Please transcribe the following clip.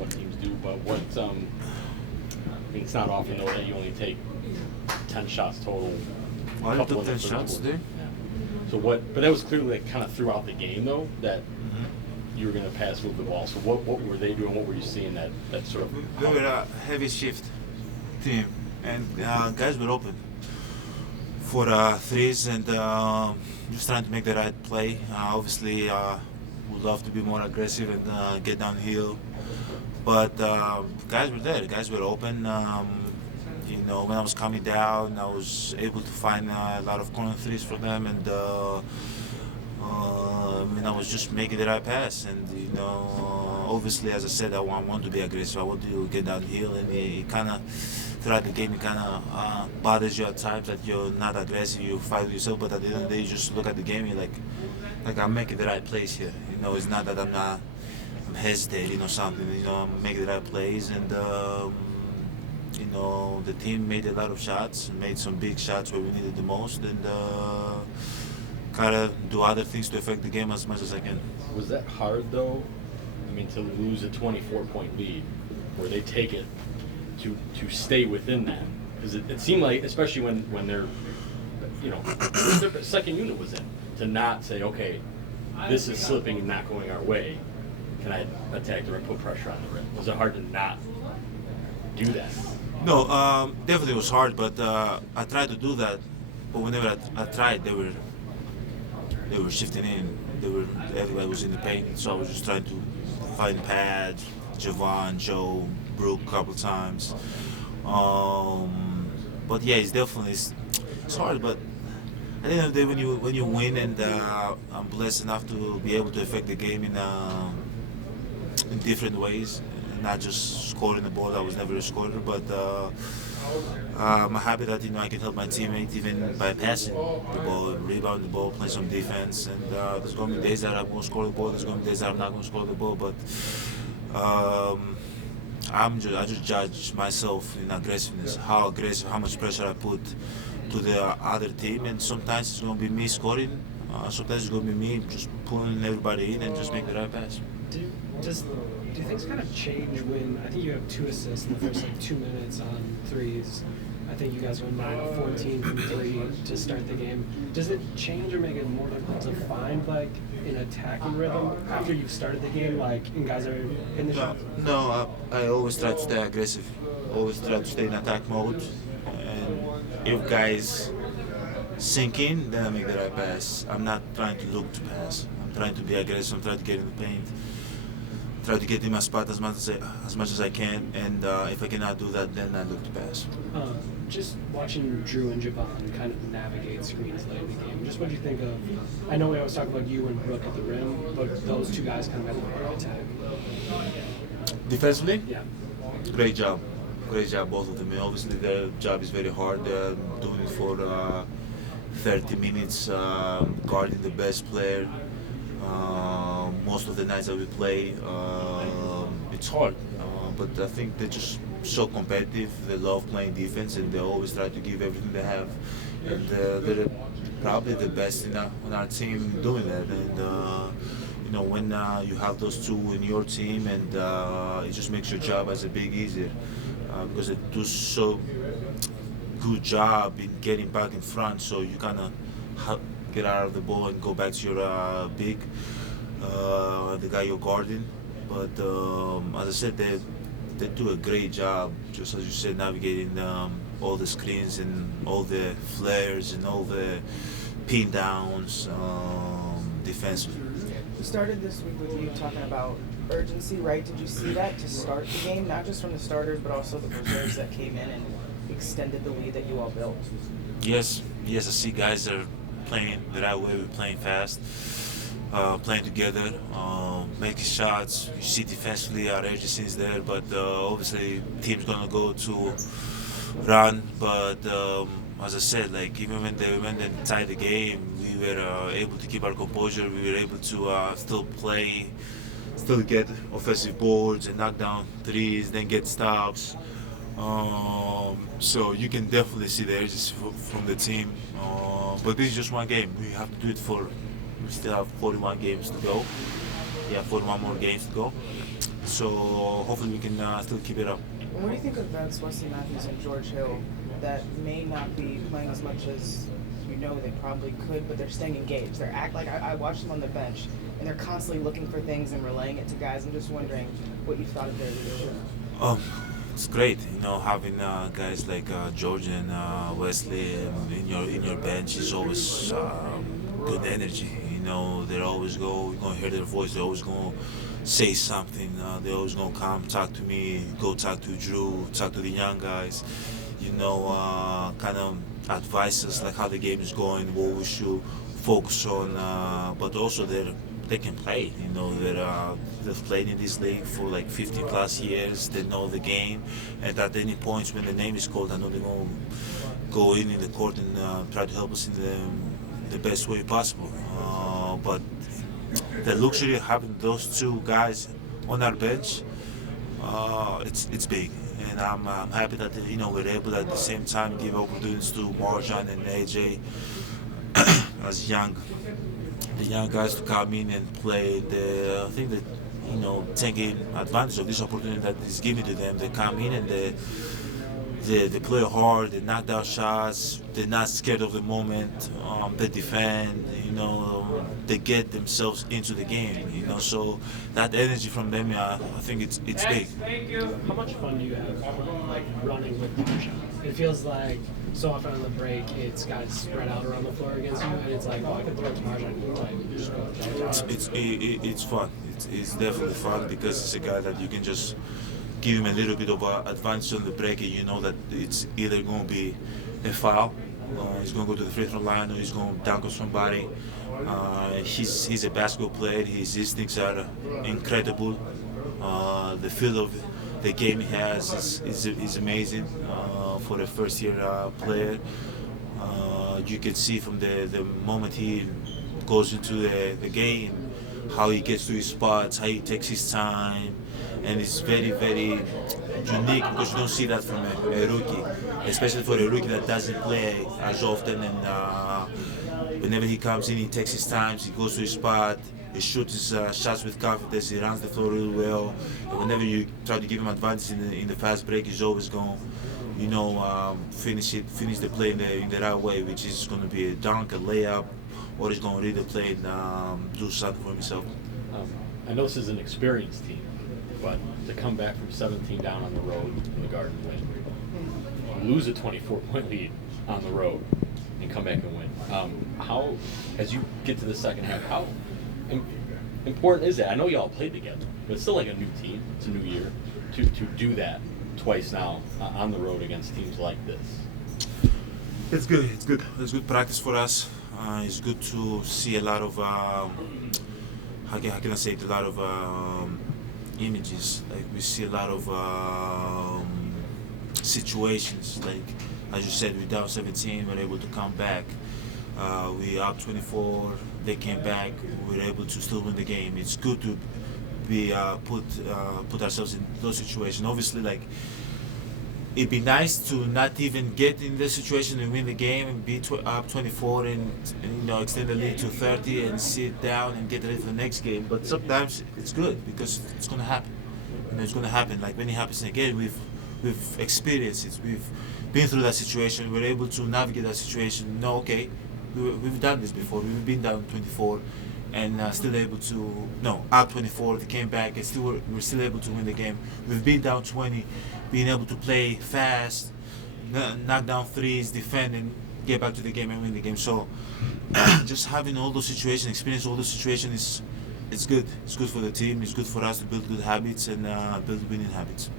what teams do, but what I mean, it's not often though that you only take 10 shots total. Well, I took 10 shots today. Yeah. So what? But that was clearly like kind of throughout the game though that you were going to pass move the ball. So what were they doing? What were you seeing that sort of? We were a heavy shift team, and guys were open for threes and just trying to make the right play. Obviously, would love to be more aggressive and get downhill, but guys were there. Guys were open. When I was coming down, I was able to find a lot of corner threes for them, and I was just making the right pass. And obviously, as I said, I want to be aggressive. I want to get downhill, and it kind of throughout the game, it kind of bothers you at times that you're not aggressive. You fight with yourself, but at the end of the day, you just look at the game. You're like I'm making the right plays here. It's not that I'm hesitating or something. I'm making the right plays, and the team made a lot of shots, made some big shots where we needed the most, and kind of do other things to affect the game as much as I can. Was that hard though? I mean, to lose a 24-point lead, where they take it, to stay within that, because it seemed like, especially when they're, their second unit was in, to not say, okay, this is slipping and not going our way. Can I attack the rim, put pressure on the rim? Was it hard to not do that? No, definitely it was hard, but I tried to do that. But whenever I tried, they were shifting in. Everybody was in the paint, so I was just trying to find Pat, Javon, Joe, Brooke a couple times. But yeah, it's hard. But at the end of the day, when you win, and I'm blessed enough to be able to affect the game in different ways. Not just scoring the ball. I was never a scorer, but I'm happy that I can help my teammate even by passing the ball, rebounding the ball, playing some defense. And there's going to be days that I'm going to score the ball. There's going to be days that I'm not going to score the ball. But I just judge myself in aggressiveness, how aggressive, how much pressure I put to the other team. And sometimes it's going to be me scoring. Sometimes it's going to be me just pulling everybody in and just make the right pass. Do things kind of change when, I think you have 2 assists in the first 2 minutes on threes. I think you guys went 9 of 14 from 3 to start the game. Does it change or make it more difficult to find an attacking rhythm after you've started the game, and guys are in the shot? No, I always try to stay aggressive. Always try to stay in attack mode. And if guys sink in, then I make the right pass. I'm not trying to look to pass. I'm trying to be aggressive. I'm trying to get in the paint. Try to get in my spot as much as I can, and if I cannot do that, then I look to pass. Just watching Drew and Javon kind of navigate screens late in the game, just what do you think of, I know we always talk about you and Brooke at the rim, but those 2 guys kind of at the attack. Defensively? Yeah. Great job, both of them. Obviously their job is very hard. They're doing it for 30 minutes, guarding the best player. Most of the nights that we play, it's hard, but I think they're just so competitive. They love playing defense, and they always try to give everything they have. And they're probably the best on our team doing that. And when you have those 2 in your team, and it just makes your job as a big easier because they do so good job in getting back in front. So you kind of get out of the ball and go back to your big. The guy you're guarding, but as I said, they do a great job, just as you said, navigating all the screens and all the flares and all the pin downs defensively. We started this week with you talking about urgency, right? Did you see that to start the game, not just from the starters, but also the reserves that came in and extended the lead that you all built? Yes, I see guys that are playing the right way. We're playing fast. Playing together, making shots. You see defensively our urgency is there, but obviously team's gonna go to run. But as I said, even when they went and tied the game, we were able to keep our composure. We were able to still play, still get offensive boards and knock down threes, then get stops. So you can definitely see the urgency from the team. But this is just one game. We have to do it we still have 41 games to go. Yeah, 41 more games to go. So hopefully we can still keep it up. What do you think of Vince, Wesley Matthews, and George Hill that may not be playing as much as you know they probably could, but they're staying engaged? They're I watched them on the bench, and they're constantly looking for things and relaying it to guys. I'm just wondering what you thought of their leadership. It's great, having guys like George and Wesley in your bench is always good energy. They're always gonna hear their voice. They're always gonna say something. They're always gonna come talk to me, go talk to Drew, talk to the young guys. Kind of advise us like how the game is going, what we should focus on. But also they can play. They've played in this league for like 50 plus years. They know the game, and at any point when the name is called, I know they're gonna go in the court and try to help us in the best way possible. But the luxury of having those two guys on our bench, it's big, and I'm happy that we're able at the same time give opportunities to Marjan and AJ as the young guys to come in and play. I think that taking advantage of this opportunity that is given to them, they come in and they play hard, they knock down shots, they're not scared of the moment, they defend, they get themselves into the game, so that energy from them, I think it's big. How much fun do you have like running with Marjan? It feels like so often on the break, it's guys spread out around the floor against you, and it's like, I can throw it to Marjan, and just go. It's fun. It's definitely fun because it's a guy that you can just give him a little bit of advantage on the break, and you know that it's either going to be a foul, he's going to go to the free throw line, or he's going to dunk on somebody. He's a basketball player. His instincts are incredible. The feel of the game he has is amazing for a first-year player. You can see from the moment he goes into the game, how he gets to his spots, how he takes his time, and it's very, very unique because you don't see that from a rookie, especially for a rookie that doesn't play as often. And whenever he comes in, he takes his time, he goes to his spot, he shoots his shots with confidence, he runs the floor really well. And whenever you try to give him advantage in the fast break, he's always going finish the play in the right way, which is going to be a dunk, a layup, or he's going to read the play and do something for himself. I know this is an experienced team, but to come back from 17 down on the road in the Garden win, lose a 24-point lead on the road, and come back and win. How, as you get to the second half, how important is that? I know you all played together, but it's still like a new team. It's a new year to do that twice now on the road against teams like this. It's good. It's good. It's good practice for us. It's good to see a lot of how can I say it? A lot of images. Like we see a lot of situations. Like as you said, we're down 17. We're able to come back. We up 24. They came back. We were able to still win the game. It's good to be put ourselves in those situations. Obviously, like it'd be nice to not even get in this situation and win the game and be up 24 and extend the lead to 30 and sit down and get ready for the next game. But sometimes it's good because it's going to happen. It's going to happen. Like when it happens again, we've experienced it. We've been through that situation. We're able to navigate that situation. We've done this before. We've been down 24 and still able to up 24. They came back and we're still able to win the game. We've been down 20. Being able to play fast, knock down threes, defend, and get back to the game and win the game. So, just having all those situations, experience all those situations, it's good. It's good for the team. It's good for us to build good habits and build winning habits.